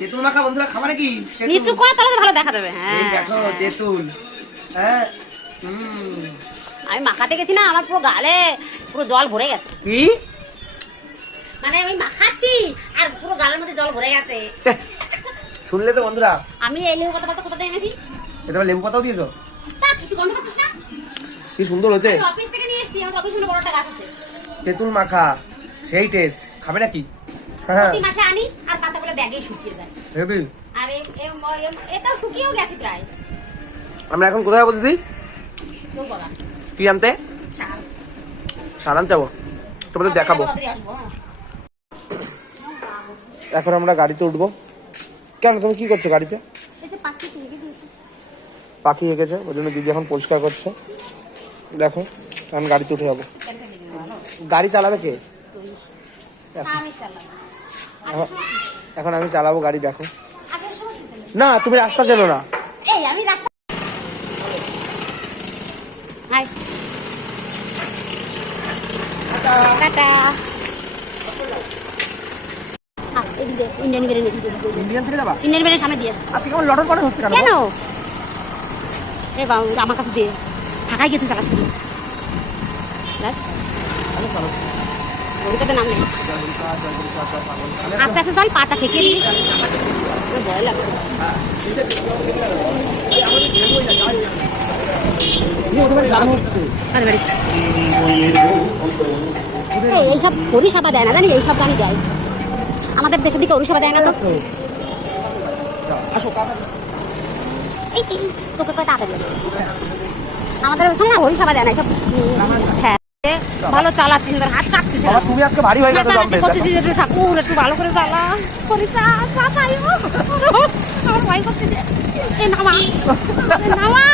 তেঁতুল মাখা বন্ধুরা খাবা নাকি? নিচু কর তাহলে ভালো দেখা যাবে। এই দেখো তেঁতুল। হ্যাঁ আমি মাখাতে গেছি না, আমার পুরো গালে পুরো জল ভরে গেছে। কি মানে আমি মাখাচ্ছি আর পুরো গালের মধ্যে জল ভরে গেছে। শুনলে তো বন্ধুরা, আমি এই লেবু পাতা কোথা থেকে এনেছি? এটা লেবু পাতাও দিয়েছো? তা তুই গন্ধ পাচ্ছিস না? কি সুন্দর হয়েছে। অফিস থেকে নিয়ে এসেছি, আমার অফিসে বড় একটা গাছ আছে। তেঁতুল মাখা সেই টেস্ট, খাবে নাকি? হ্যাঁ প্রতি মাসে আনি আর পাতাগুলো ব্যাগেই শুকিয়ে যায়। হেবি। আর এটাও শুকিয়েও গেছে প্রায়। আমরা এখন কোথায় যাবো দিদি? চৌবাগান। কি আনতে? সার। সার আনতে যাবো, তোমাদের দেখাবো। এখন আমরা গাড়িতে উঠবো। কেন, তুমি কি করছো গাড়িতে? পাখি এঁকেছে, ওই জন্য দিদি এখন পরিষ্কার করছে। দেখো এখন গাড়িতে উঠে যাবো। গাড়ি চালাবে কে? এখন আমি চালাবো গাড়ি। দেখো না, তুমি রাস্তা চেনো না। ইন্ডিয়ান বেরের সামনে দিয়ে লটর করে হচ্ছে কেন? এ বাবু আমার কাছে দিয়ে থাকাই গেছে চালাচ্ছি। নাম নেই, আস্তে আস্তে চল, পাটা ফেঁকে দিবি। ভয় লাগবে। এইসব পরিষেবা দেয় না জানি, এইসব গাড়ি দেয় আমাদের দেশের দিকে, পরিষেবা দেয় না তো। এই কি তোকে কয় তাড়াতাড়ি আমাদের ওখানে না পরিষেবা দেয় না এইসব। হ্যাঁ ভালো চালাচ্ছিস, হাত কাটছিস। তুমি আজকে ভারী হয়ে গেছো। ঠাকুর একটু ভালো করে চালা, আমার ভয় করছে। নামা নামা,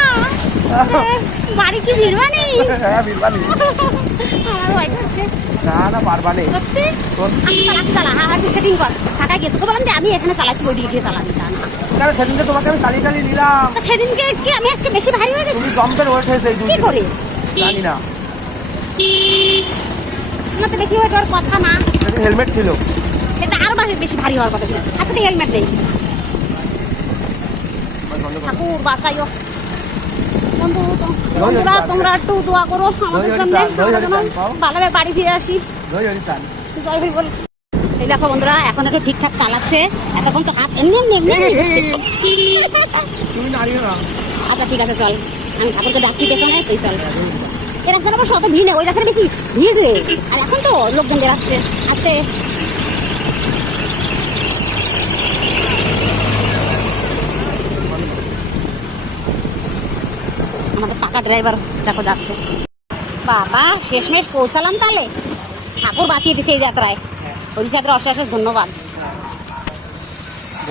বাড়ি কি ভিড়বানি? আমার ভয় করছে। না না পারবা নেই সত্যি। চালা সেটিং কর, ঢাকায় গিয়ে তোকে বললাম যে আমি এখানে চালাচ্ছি, ওই দিকে চালাবি। সেদিনকে তোমাকে আমি চালিয়ে চালিয়ে নিলাম। সেদিনকে কি আমি আজকে বেশি ভারী হয়ে গেছি? তুমি জম্পের ওয়েট হয়েছে কি করে জানি না, আমার তো বেশি ওয়েট হওয়ার কথা না। হেলমেট ছিল, এটা আরো বেশি ভারী হওয়ার কথা ছিল। আজকে হেলমেট নেই। ঠাকুর বাঁচাইও। বন্ধুরা তোমরা একটু দোয়া করো আমাদের জন্য, ভালোভাবে বাড়ি ফিরে আসি। জয় হরি বল। এই দেখো বন্ধুরা এখন একটু ঠিকঠাক চালাচ্ছে, এতক্ষণ তো হাত এমনি এমনি এমনি। আচ্ছা ঠিক আছে চল, আমি ঠাকুরকে ডাকছি পেছনে, তুই চল। এই রাস্তাটা অবশ্য অত ভিড় নেই, ওই রাস্তাটা বেশি ভিড় রে। আর এখন তো লোকজন বেরাচ্ছে আসতে। আমাদের টাকা ড্রাইভার দেখো যাচ্ছে। বাবা শেষমেশ পৌঁছালাম তাহলে, ঠাকুর বাঁচিয়ে দিচ্ছে এই যাত্রায়। ওই যাত্রা অশেষ অশেষ ধন্যবাদ।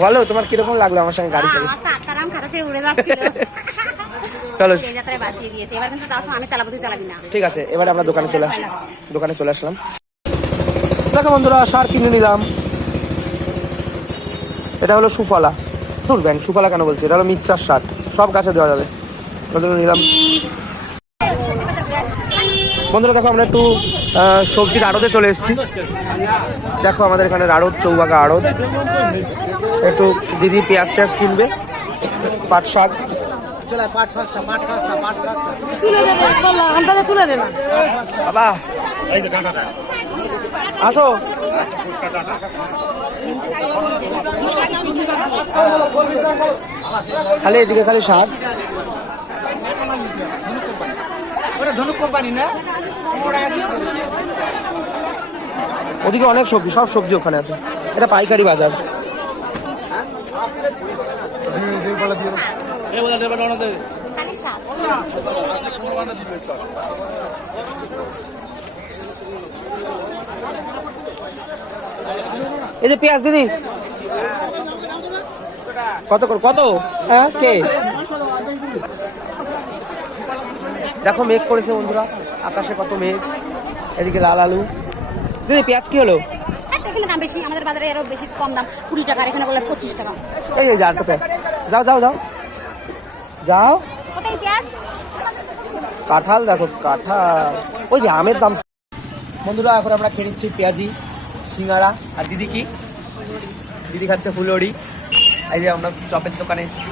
বলো তোমার কিরকম লাগলো আমার সঙ্গে গাড়ি চালিয়ে? আমার তো আত্মারাম খাতা থেকে উড়ে যাচ্ছিল। চলো এই যাত্রায় বাঁচিয়ে দিয়েছে। এবার কিন্তু তাও আমি চালাবো, তুই চালাবি না। ঠিক আছে, এবারে আমরা দোকানে চলে আসলাম। দেখো বন্ধুরা সার কিনে নিলাম। এটা হলো সুফলা, দূর ব্যাংক সুফলা কেন বলছি, এটা হলো মিক্সার সার, সব গাছে দেওয়া যাবে, ওই জন্য নিলাম। বন্ধুরা দেখো আমরা একটু সবজির আড়তে চলে এসেছি। দেখো আমাদের এখানে আড়ত, চৌবাগা আড়ত। একটু দিদি পেঁয়াজ টেয়াজ কিনবে, পাট শাক। বাবা আসো, খালি এদিকে খালি শাক। ধনুক কোম্পানি না, ওদিকে অনেক সবজি, সব সবজি ওখানে আছে। এটা পাইকারি বাজার। এই যে পেঁয়াজ দিদি কত করে, কত? হ্যাঁ কে? দেখো মেঘ করেছে বন্ধুরা, আকাশে কত মেঘ, এদিকে লাল আলু। দিদি পেঁয়াজ কি হলো? এখানে দাম বেশি, আমাদের বাজারে আরো বেশি কম দাম, 20 টাকা, এখানে বলে 25 টাকা। এই যে আর টাকা। যাও যাও যাও যাও। কোথায় পেঁয়াজ? কাঁঠাল দেখো, কাঁঠাল। ওই যে আমের দাম। বন্ধুরা এখন আমরা খেয়ে নিচ্ছি পেঁয়াজি, সিঙ্গাড়া। আর দিদি কি? দিদি খাচ্ছে ফুলুরি। এই যে আমরা চপের দোকানে এসেছি,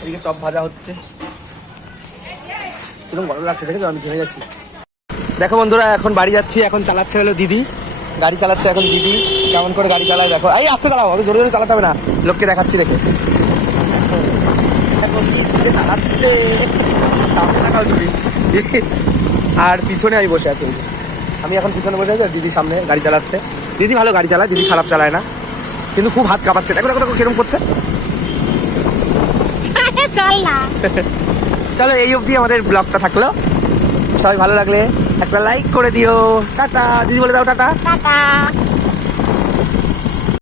এদিকে চপ ভাজা হচ্ছে। কিরকম গরম লাগছে দেখেছো, আমি ঘেমে যাচ্ছি। দেখো বন্ধুরা, এখন বাড়ি যাচ্ছি। এখন চালাচ্ছে হলো দিদি, গাড়ি চালাচ্ছে এখন দিদি। কেমন করে গাড়ি চালায় দেখো। এই আস্তে চালাও, আমি জোরে জোরে চালাতে হবে না, লোককে দেখাচ্ছি দেখে। এখন দিদি চালাচ্ছে, সামনে দেখাও দিদি। আর পিছনে আমি বসে আছি, আমি এখন পিছনে বসে আছি, দিদি সামনে গাড়ি চালাচ্ছে। দিদি ভালো গাড়ি চালায়, দিদি খারাপ চালায় না, কিন্তু খুব হাত কাঁপাচ্ছে। দেখো দেখো দেখো কিরকম করছে। চল না। চলো, এই অবধি আমাদের ব্লগটা থাকলো। সবাই ভালো লাগলে একটা লাইক করে দিও। টাটা দিদি, বলে দাও টাটা। টাটা।